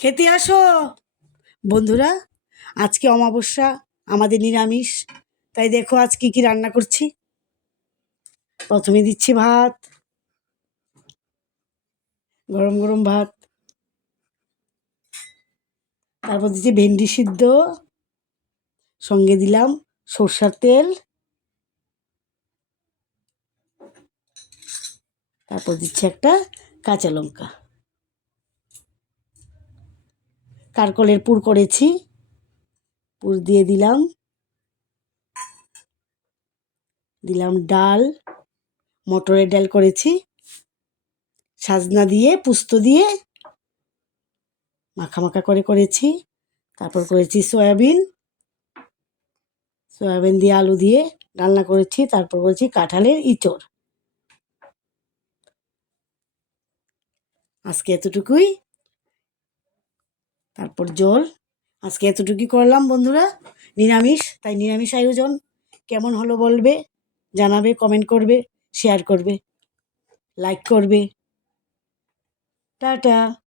খেতে আসো বন্ধুরা। আজকে অমাবস্যা, আমাদের নিরামিষ। তাই দেখো আজ কি কি রান্না করছি। প্রথমে দিচ্ছি ভাত, গরম গরম ভাত। তারপর দিচ্ছি ভেন্ডি সিদ্ধ, সঙ্গে দিলাম সর্ষার তেল। তারপর দিচ্ছি একটা কাঁচা লঙ্কা। কারকলের পুর করেছি, পুর দিয়ে দিলাম ডাল, মটরের ডাল করেছি, সাজনা দিয়ে পুস্ত দিয়ে মাখা মাখা করে করেছি। তারপর করেছি সয়াবিন দিয়ে আলু দিয়ে রান্না করেছি। তারপর করেছি কাঁঠালের ইঁচড়। আজকে এতটুকুই, তারপর জল। আজকে এতটুকুই করলাম বন্ধুরা, নিরামিষ, তাই নিরামিষ আয়োজন। কেমন হলো বলবে, জানাবে, কমেন্ট করবে, শেয়ার করবে, লাইক করবে। টাটা।